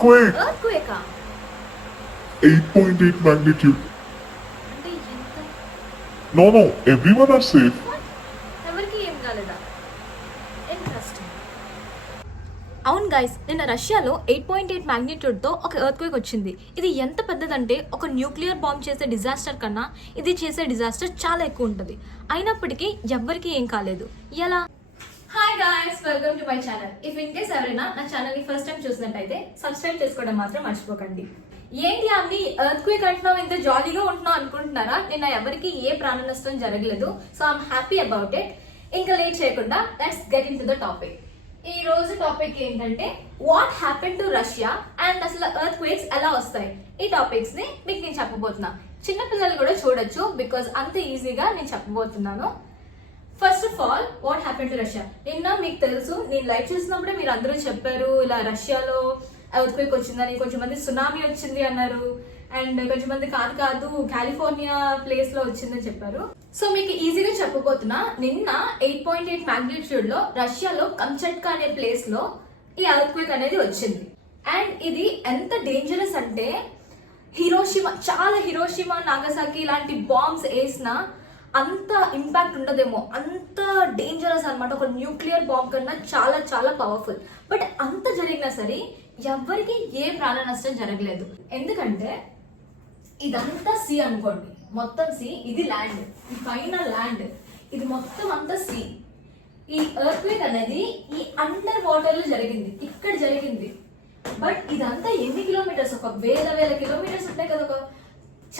earthquake. ఎర్త్క్వేకా 8.8 magnitude. అంటే ఎంత? No, everyone are safe. ఎవరికి ఏం కాలేదా? ఇంట్రెస్టింగ్. అవును గైస్, నిన్న రష్యాలో 8.8 మ్యాగ్నిట్యూడ్తో ఒక ఎర్త్క్వేక్ వచ్చింది. ఇది ఎంత పెద్దదంటే ఒక న్యూక్లియర్ బాంబ్ చేసే డిజాస్టర్ కన్నా ఇది చేసే డిజాస్టర్ చాలా ఎక్కువ ఉంటుంది. అయినప్పటికీ ఎవ్వరికి ఏం కాలేదు. ఎలా? Hi guys, welcome to my channel. If in case ఎవరైనా నా ఛానల్ని ఫస్ట్ టైం చూసినట్టయితే సబ్స్క్రైబ్ చేసుకోవడం మాత్రం మర్చిపోకండి. ఏంటి అమ్మి ఎర్త్క్వేక్ అంటున్నావు, ఇంత జాలీగా ఉంటున్నావు అనుకుంటున్నారా? నిన్న ఎవరికి ఏ ప్రాణ నష్టం జరగలేదు. So I'm happy about it. ఇంకా లేట్ చేయకుండా let's get in to the topic. ఈ రోజు టాపిక్ ఏంటంటే what happen to Russia and అసలు ఎర్త్క్వేక్స్ ఎలా వస్తాయి. ఈ టాపిక్స్ ని మీకు నేను చెప్పబోతున్నా. చిన్నపిల్లలు కూడా చూడొచ్చు బికాజ్ అంత ఈజీగా నేను చెప్పబోతున్నాను. First of all what happen to Russia. నిన్న మీకు తెలుసు, నేను లైవ్ చూసినప్పుడే మీరు అందరూ చెప్పారు ఇలా రష్యాలో ఎర్త్క్వేక్ వచ్చిందని. కొంచెం మంది సునామీ వచ్చింది అన్నారు అండ్ కొంచెం మంది కాదు కాలిఫోర్నియా ప్లేస్ లో వచ్చిందని చెప్పారు. సో మీకు ఈజీగా చెప్పబోతున్నా, నిన్న 8.8 మ్యాగ్నిట్యూడ్ లో రష్యాలో కంచట్కా అనే ప్లేస్ లో ఈ ఎర్త్క్వేక్ అనేది వచ్చింది. అండ్ ఇది ఎంత డేంజరస్ అంటే హిరోషిమా నాగసాకి ఇలాంటి బాంబ్స్ వేసినా అంత ఇంపాక్ట్ ఉండదేమో, అంత డేంజరస్ అనమాట. ఒక న్యూక్లియర్ బాంబ్ కన్నా చాలా చాలా పవర్ఫుల్. బట్ అంత జరిగినా సరే ఎవ్వరికి ఏ ప్రాణ నష్టం జరగలేదు. ఎందుకంటే ఇదంతా సీ అనుకోండి, మొత్తం సీ. ఇది ల్యాండ్, ఈ పైన ల్యాండ్, ఇది మొత్తం అంతా సీ. ఈ ఎర్త్క్వేక్ అనేది ఈ అండర్ వాటర్ లో జరిగింది, ఇక్కడ జరిగింది. బట్ ఇదంతా ఎన్ని కిలోమీటర్స్, ఒక వేల కిలోమీటర్స్ ఉంటాయి కదా, ఒక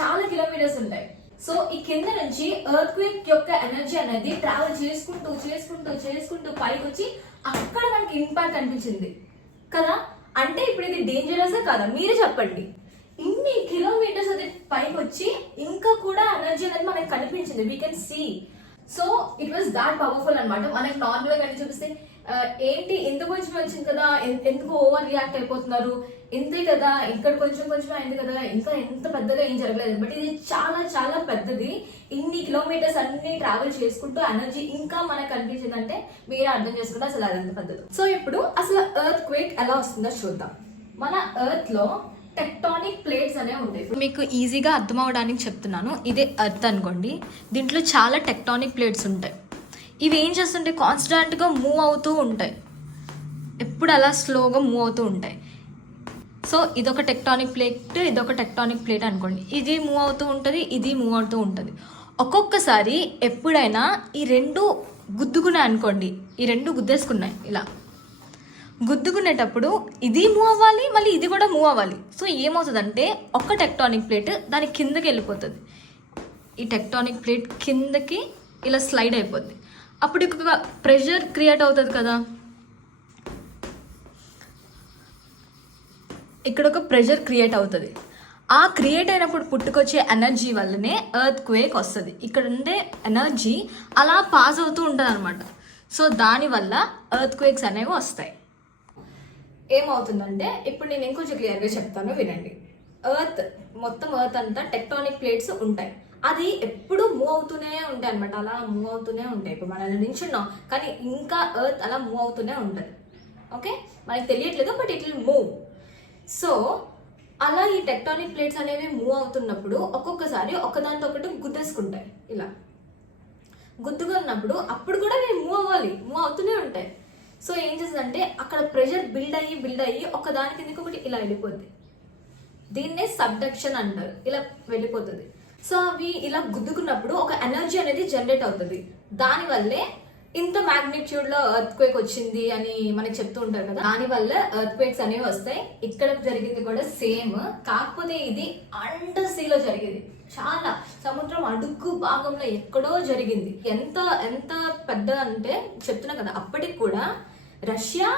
చాలా కిలోమీటర్స్ ఉంటాయి. సో ఈ కింద నుంచి ఎర్త్క్వేక్ యొక్క ఎనర్జీ అనేది ట్రావెల్ చేసుకుంటూ పైకి వచ్చి అక్కడ మనకి ఇంపాక్ట్ అనిపించింది కదా. అంటే ఇప్పుడు ఇది డేంజరస్ కదా, మీరే చెప్పండి. ఇన్ని కిలోమీటర్స్ అది పైకి వచ్చి ఇంకా కూడా ఎనర్జీ అనేది మనకి కనిపించింది, we can see. So it was that powerful అనమాట. మనకి నార్మల్ గా కానీ చూపిస్తే ఏంటి ఇంత కొంచెం వచ్చింది కదా, ఎందుకు ఓవర్ రియాక్ట్ అయిపోతున్నారు, ఇంతే కదా, ఇక్కడ కొంచెం అయింది కదా, ఇంకా ఎంత పెద్దగా ఏం జరగలేదు. బట్ ఇది చాలా చాలా పెద్దది. ఇన్ని కిలోమీటర్స్ అన్ని ట్రావెల్ చేసుకుంటూ ఎనర్జీ ఇంకా మనకు కనిపించింది అంటే మీరే అర్థం చేసుకుంటే అసలు అది ఎంత పెద్దది. సో ఇప్పుడు అసలు ఎర్త్ క్వేక్ ఎలా వస్తుందో చూద్దాం. మన ఎర్త్ లో టెక్టానిక్ ప్లేట్స్ అనేవి ఉంటాయి. మీకు ఈజీగా అర్థం అవడానికి చెప్తున్నాను. ఇదే ఎర్త్ అనుకోండి, దీంట్లో చాలా టెక్టానిక్ ప్లేట్స్ ఉంటాయి. ఇవి ఏం చేస్తుంటే కాన్స్టాంట్గా మూవ్ అవుతూ ఉంటాయి, ఎప్పుడు అలా స్లోగా మూవ్ అవుతూ ఉంటాయి. సో ఇదొక టెక్టానిక్ ప్లేట్ అనుకోండి. ఇది మూవ్ అవుతూ ఉంటుంది, ఇది మూవ్ అవుతూ ఉంటుంది. ఒక్కొక్కసారి ఎప్పుడైనా ఈ రెండు గుద్దుకున్నాయి అనుకోండి, ఈ రెండు గుద్దేసుకున్నాయి, ఇలా గుద్దుకునేటప్పుడు ఇది మూవ్ అవ్వాలి, మళ్ళీ ఇది కూడా మూవ్ అవ్వాలి. సో ఏమవుతుందంటే ఒక టెక్టానిక్ ప్లేట్ దాని కిందకి వెళ్ళిపోతుంది. ఈ టెక్టానిక్ ప్లేట్ కిందకి ఇలా స్లైడ్ అయిపోద్ది. అప్పుడు ఒక ప్రెషర్ క్రియేట్ అవుతుంది కదా, ఇక్కడ ఒక ప్రెషర్ క్రియేట్ అవుతుంది. ఆ క్రియేట్ అయినప్పుడు పుట్టుకొచ్చే ఎనర్జీ వల్లనే ఎర్త్ క్వేక్ వస్తుంది. ఇక్కడ ఉండే ఎనర్జీ అలా పాస్ అవుతూ ఉంటుంది అనమాట. సో దానివల్ల ఎర్త్ క్వేక్స్ అనేవి వస్తాయి. ఏమవుతుందంటే ఇప్పుడు నేను ఇంకొంచెం క్లియర్గా చెప్తాను, వినండి. మొత్తం ఎర్త్ అంతా టెక్టానిక్ ప్లేట్స్ ఉంటాయి. అది ఎప్పుడు మూవ్ అవుతూనే ఉంటాయి అనమాట, అలా మూవ్ అవుతూనే ఉంటాయి. ఇప్పుడు మనం నించున్నాం కానీ ఇంకా ఎర్త్ అలా మూవ్ అవుతూనే ఉంటుంది. ఓకే, మనకి తెలియట్లేదు but it will move. So అలా ఈ టెక్టానిక్ ప్లేట్స్ అనేవి మూవ్ అవుతున్నప్పుడు ఒక్కొక్కసారి ఒకదాంతో ఒకటి గుద్దేసుకుంటాయి. ఇలా గుద్దుకున్నప్పుడు అప్పుడు కూడా మేము మూవ్ అవుతూనే ఉంటాయి. సో ఏం చేస్తుందంటే అక్కడ ప్రెషర్ బిల్డ్ అయ్యి ఒకదాని కిందకి ఒకటి ఇలా వెళ్ళిపోద్ది. దీన్నే సబ్డక్షన్ అంటారు, ఇలా వెళ్ళిపోతుంది. సో అవి ఇలా గుద్దుకున్నప్పుడు ఒక ఎనర్జీ అనేది జనరేట్ అవుతుంది. దానివల్లే ఇంత మ్యాగ్నిట్యూడ్ లో ఎర్త్ క్వేక్ వచ్చింది అని మనకి చెప్తూ ఉంటారు కదా, దానివల్ల ఎర్త్ క్వేక్స్ అనేవి వస్తాయి. ఇక్కడ జరిగింది కూడా సేమ్, కాకపోతే ఇది అండర్ సీలో జరిగింది, చాలా సముద్రం అడుగు భాగంలో ఎక్కడో జరిగింది. ఎంత ఎంత పెద్ద అంటే చెప్తున్నా కదా, అప్పటికి కూడా రష్యా,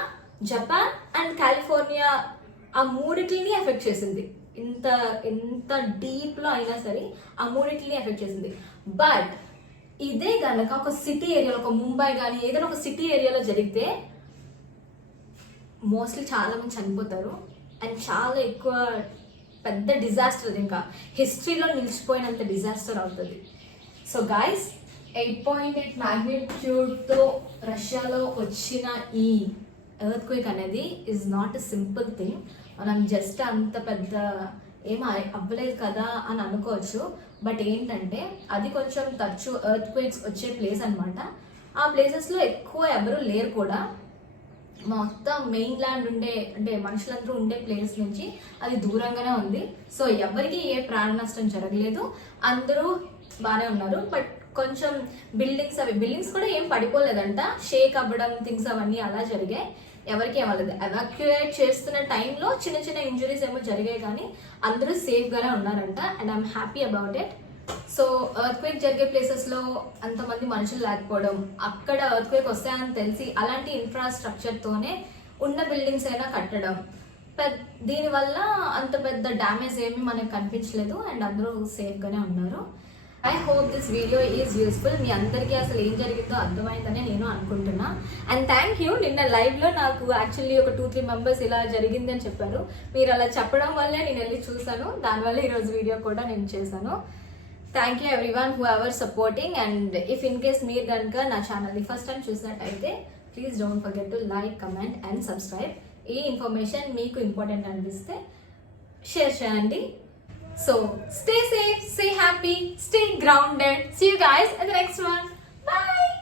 జపాన్ అండ్ కాలిఫోర్నియా ఆ మూడిటిని ఎఫెక్ట్ చేసింది. ఎంత డీప్ లో అయినా సరే ఆ మూడిటిని ఎఫెక్ట్ చేసింది. బట్ ఇదే కనుక ఒక సిటీ ఏరియాలో, ఒక ముంబై కానీ ఏదైనా ఒక సిటీ ఏరియాలో జరిగితే మోస్ట్లీ చాలా మంది చనిపోతారు అండ్ చాలా ఎక్కువ పెద్ద డిజాస్టర్, ఇంకా హిస్టరీలో నిలిచిపోయినంత డిజాస్టర్ అవుతుంది. సో గైస్, 8.8 మ్యాగ్నిట్యూడ్తో రష్యాలో వచ్చిన ఈ ఎర్త్ క్వేక్ అనేది is not a simple thing. మనం జస్ట్ అంత పెద్ద ఏం అవ్వలేదు కదా అని అనుకోవచ్చు. బట్ ఏంటంటే అది కొంచెం తరచు ఎర్త్ క్వేక్స్ వచ్చే ప్లేస్ అనమాట. ఆ ప్లేసెస్లో ఎక్కువ ఎవరు లేరు కూడా. మొత్తం మెయిన్ ల్యాండ్ ఉండే అంటే మనుషులందరూ ఉండే ప్లేస్ నుంచి అది దూరంగానే ఉంది. సో ఎవరికి ఏ ప్రాణ నష్టం జరగలేదు, అందరూ బాగానే ఉన్నారు. బట్ కొంచెం బిల్డింగ్స్ కూడా ఏం పడిపోలేదంట, షేక్ అవ్వడం థింగ్స్ అవన్నీ అలా జరిగాయి. ఎవరికి ఏమలేదు. ఎవాక్యుయేట్ చేస్తున్న టైంలో చిన్న చిన్న ఇంజురీస్ ఏమో జరిగాయి, కానీ అందరూ సేఫ్గానే ఉన్నారంట. And I'm happy about it. So earthquake జరిగే ప్లేసెస్లో అంతమంది మనుషులు లేకపోవడం, అక్కడ ఎర్త్క్వేక్ వస్తాయని తెలిసి అలాంటి ఇన్ఫ్రాస్ట్రక్చర్తోనే ఉన్న బిల్డింగ్స్ అయినా కట్టడం, దీనివల్ల అంత పెద్ద డ్యామేజ్ ఏమీ మనకు కనిపించలేదు. అండ్ అందరూ సేఫ్గానే ఉన్నారు. I hope this video is useful. మీ అందరికీ అసలు ఏం జరిగిందో అర్థమైందని నేను అనుకుంటున్నా. And thank you. నిన్న లైవ్లో నాకు యాక్చువల్లీ ఒక 2-3 మెంబర్స్ ఇలా జరిగింది అని చెప్పారు. మీరు అలా చెప్పడం వల్లే నేను వెళ్ళి చూసాను, దానివల్ల ఈరోజు వీడియో కూడా నేను చేశాను. Thank you everyone who ever supporting. And if in case మీరు కనుక నా ఛానల్ని ఫస్ట్ టైం చూసినట్టయితే please don't forget to like, comment and subscribe. ఈ ఇన్ఫర్మేషన్ మీకు ఇంపార్టెంట్ అనిపిస్తే షేర్ చేయండి. So stay safe, stay happy, stay grounded. See you guys in the next one. Bye.